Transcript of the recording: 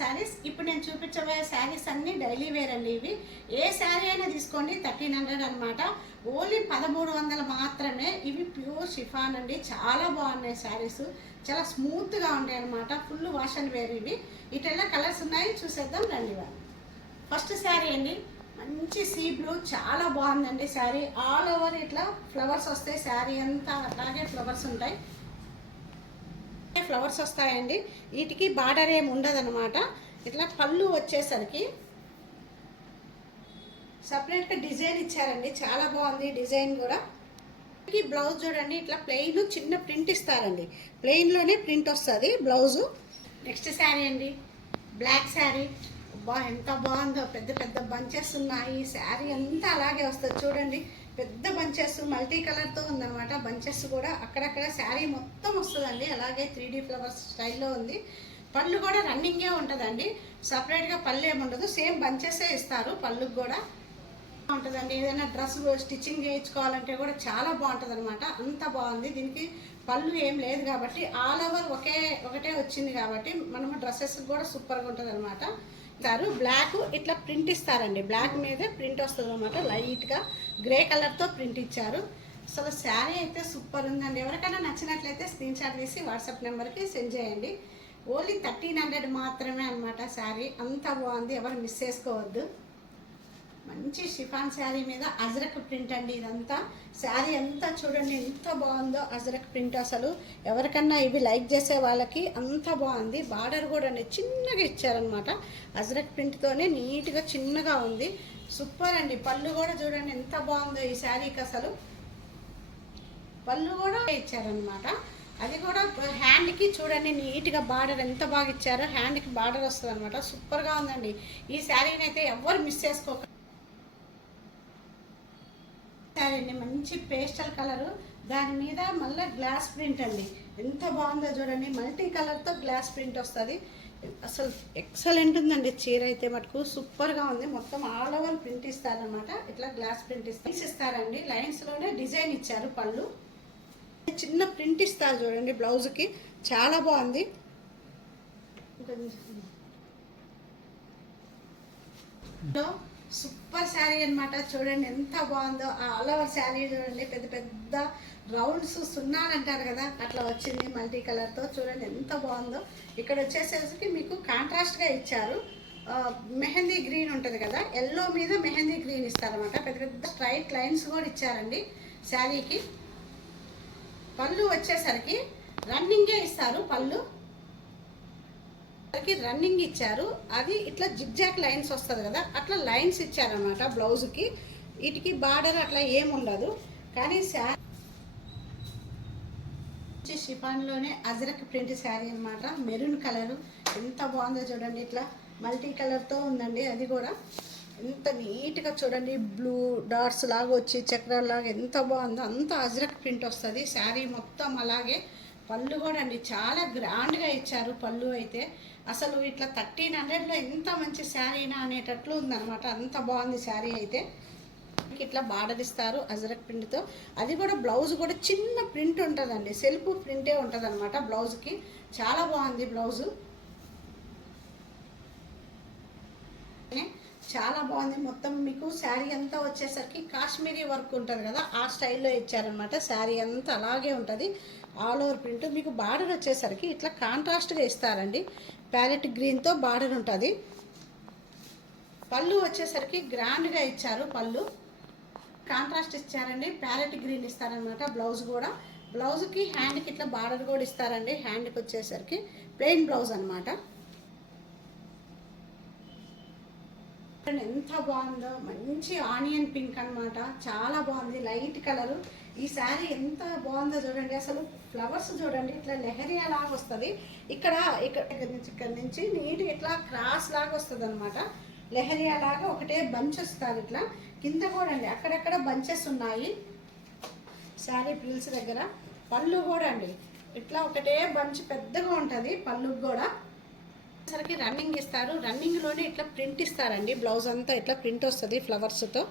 శారీస్. ఇప్పుడు నేను చూపించబోయే శారీస్ అన్నీ డైలీ వేర్ అండి. ఇవి ఏ శారీ అయినా తీసుకోండి 1300 అనమాట. ఓన్లీ 1300 మాత్రమే. ఇవి ప్యూర్ షిఫాన్ అండి, చాలా బాగున్నాయి శారీస్, చాలా స్మూత్గా ఉంటాయి అనమాట. Full wash and wear. ఇవి ఇటెల్లా కలర్స్ ఉన్నాయి, చూసేద్దాం రండి. ఫస్ట్ శారీ అండి, మంచి సీ బ్లూ, చాలా బాగుందండి శారీ. ఆల్ ఓవర్ ఇట్లా ఫ్లవర్స్ వస్తాయి, శారీ అంతా అలాగే ఫ్లవర్స్ ఉంటాయి, ఫ్లవర్స్ వస్తాయండి. వీటికి బార్డర్ ఏమి ఉండదు అనమాట. ఇట్లా పళ్ళు వచ్చేసరికి సపరేట్గా డిజైన్ ఇచ్చారండి, చాలా బాగుంది డిజైన్ కూడా. బ్లౌజ్ చూడండి, ఇట్లా ప్లెయిన్ చిన్న ప్రింట్ ఇస్తారండి, ప్లెయిన్లోనే ప్రింట్ వస్తుంది బ్లౌజు. నెక్స్ట్ శారీ అండి, బ్లాక్ శారీ. బా ఎంత బాగుందో, పెద్ద పెద్ద బంచెస్ ఉన్నాయి. శారీ అంతా అలాగే వస్తుంది చూడండి, పెద్ద బంచెస్ మల్టీ కలర్తో ఉందన్నమాట. బంచెస్ కూడా అక్కడక్కడ శారీ మొత్తం వస్తుందండి, అలాగే 3D ఫ్లవర్స్ స్టైల్లో ఉంది. పళ్ళు కూడా రన్నింగే ఉంటుందండి, సపరేట్గా పళ్ళు ఏమి ఉండదు, సేమ్ బంచెసే ఇస్తారు. పళ్ళుకి కూడా ఉంటుందండి. ఏదైనా డ్రెస్ స్టిచ్చింగ్ చేయించుకోవాలంటే కూడా చాలా బాగుంటుంది అనమాట, అంత బాగుంది. దీనికి పళ్ళు ఏం లేదు కాబట్టి ఆల్ ఓవర్ ఒకటే వచ్చింది కాబట్టి మనము డ్రెస్సెస్ కూడా సూపర్గా ఉంటుంది అనమాట. బ్లాక్ ఇట్లా ప్రింట్ ఇస్తారండి, బ్లాక్ మీదే ప్రింట్ వస్తుంది అనమాట. లైట్గా గ్రే కలర్తో ప్రింట్ ఇచ్చారు. అసలు శారీ అయితే సూపర్ ఉందండి. ఎవరికైనా నచ్చినట్లయితే స్క్రీన్ షాట్ తీసి వాట్సాప్ నెంబర్కి సెండ్ చేయండి. ఓన్లీ 1300 మాత్రమే అనమాట శారీ, అంత బాగుంది, ఎవరు మిస్ చేసుకోవద్దు. మంచి షిఫాన్ శారీ మీద అజ్రక్ ప్రింట్ అండి. ఇదంతా శారీ అంతా చూడండి ఎంత బాగుందో, అజ్రక్ ప్రింట్. అసలు ఎవరికన్నా ఇవి లైక్ చేసే వాళ్ళకి అంత బాగుంది. బార్డర్ కూడా చిన్నగా ఇచ్చారనమాట, అజ్రక్ ప్రింట్తోనే నీట్గా చిన్నగా ఉంది, సూపర్ అండి. పళ్ళు కూడా చూడండి ఎంత బాగుందో ఈ శారీకి. అసలు పళ్ళు కూడా ఇచ్చారనమాట, అది కూడా హ్యాండ్కి చూడండి నీట్గా బార్డర్ ఎంత బాగా ఇచ్చారో. హ్యాండ్కి బార్డర్ వస్తుంది అనమాట, సూపర్గా ఉందండి. ఈ శారీని అయితే ఎవరు మిస్ చేసుకోక. శారీ అండి, మంచి పేస్టల్ కలరు, దాని మీద మళ్ళీ గ్లాస్ ప్రింట్ అండి, ఎంత బాగుందో చూడండి. మల్టీ కలర్తో గ్లాస్ ప్రింట్ వస్తుంది. అసలు ఎక్సలెంట్ ఉందండి చీర అయితే మటుకు, సూపర్గా ఉంది. మొత్తం ఆల్ ఓవర్ ప్రింట్ ఇస్తారనమాట, ఇట్లా గ్లాస్ ప్రింట్ ఇస్తారండి. లైన్స్లోనే డిజైన్ ఇచ్చారు. పళ్ళు చిన్న ప్రింట్ ఇస్తారు చూడండి బ్లౌజ్కి, చాలా బాగుంది. సూపర్ శారీ అనమాట, చూడండి ఎంత బాగుందో. ఆల్ ఓవర్ శారీ చూడండి, పెద్ద పెద్ద రౌండ్స్ సున్నాలు అంటారు కదా, అట్లా వచ్చింది మల్టీ కలర్తో. చూడండి ఎంత బాగుందో. ఇక్కడ వచ్చేసరికి మీకు కాంట్రాస్ట్గా ఇచ్చారు. మెహందీ గ్రీన్ ఉంటుంది కదా, ఎల్లో మీద మెహందీ గ్రీన్ ఇస్తారనమాట. పెద్ద పెద్ద స్ట్రైట్ లైన్స్ కూడా ఇచ్చారండి శారీకి. పళ్ళు వచ్చేసరికి రన్నింగే ఇస్తారు, పళ్ళు రన్నింగ్ ఇచ్చారు. అది ఇట్లా జిగ్జాక్ లైన్స్ వస్తుంది కదా, అట్లా లైన్స్ ఇచ్చారనమాట బ్లౌజ్కి. వీటికి బార్డర్ అట్లా ఏముండదు. కానీ శారీ షిఫాన్లోనే అజ్రక్ ప్రింట్ శారీ అనమాట, మెరూన్ కలరు, ఎంత బాగుందో చూడండి. ఇట్లా మల్టీ కలర్తో ఉందండి, అది కూడా ఎంత నీట్గా చూడండి. బ్లూ డాట్స్ లాగా వచ్చి చక్రాల్లాగా ఎంత బాగుందో, అంత అజ్రక్ ప్రింట్ వస్తుంది శారీ మొత్తం. అలాగే పళ్ళు కూడా అండి చాలా గ్రాండ్గా ఇచ్చారు పళ్ళు అయితే. అసలు ఇట్లా 1300లో ఎంత మంచి శారీనా అనేటట్లు ఉందన్నమాట, అంత బాగుంది శారీ అయితే. ఇట్లా బార్డర్ ఇస్తారు అజ్రక్ ప్రింట్తో. అది కూడా బ్లౌజ్ కూడా చిన్న ప్రింట్ ఉంటుందండి, సెల్ఫ్ ప్రింటే ఉంటుంది అనమాట బ్లౌజ్కి. చాలా బాగుంది బ్లౌజు, చాలా బాగుంది. మొత్తం మీకు శారీ అంతా వచ్చేసరికి కాశ్మీరీ వర్క్ ఉంటుంది కదా, ఆ స్టైల్లో ఇచ్చారనమాట. శారీ అంతా అలాగే ఉంటుంది, ఆల్ ఓవర్ ప్రింట్. మీకు బార్డర్ వచ్చేసరికి ఇట్లా కాంట్రాస్ట్గా ఇస్తారండి, ప్యారెట్ గ్రీన్తో బార్డర్ ఉంటుంది. పళ్ళు వచ్చేసరికి గ్రాండ్గా ఇచ్చారు, పళ్ళు కాంట్రాస్ట్ ఇచ్చారండి, ప్యారెట్ గ్రీన్ ఇస్తారనమాట. బ్లౌజ్ కూడా, బ్లౌజ్కి హ్యాండ్కి ఇట్లా బార్డర్ కూడా ఇస్తారండి. హ్యాండ్కి వచ్చేసరికి ప్లెయిన్ బ్లౌజ్ అనమాట. ఎంత బాగుందో, మంచి ఆనియన్ పింక్ అనమాట, చాలా బాగుంది, లైట్ కలరు. ఈ శారీ ఎంత బాగుందో చూడండి. అసలు ఫ్లవర్స్ చూడండి, ఇట్లా లెహరియా లాగా వస్తుంది. ఇక్కడ నుంచి నీట్గా ఇట్లా క్రాస్ లాగా వస్తుంది అనమాట, లెహరియా లాగా ఒకటే బంచ్ వస్తారు. ఇట్లా కింద కూడా అండి అక్కడక్కడ బంచెస్ ఉన్నాయి శారీ ప్రిల్స్ దగ్గర. పళ్ళు కూడా అండి ఇట్లా ఒకటే బంచ్ పెద్దగా ఉంటుంది పళ్ళుకి కూడా. సరికి రన్నింగ్ ఇస్తారు, రన్నింగ్లోనే ఇట్లా ప్రింట్ ఇస్తారండి. బ్లౌజ్ అంతా ఇట్లా ప్రింట్ వస్తుంది ఫ్లవర్స్తో.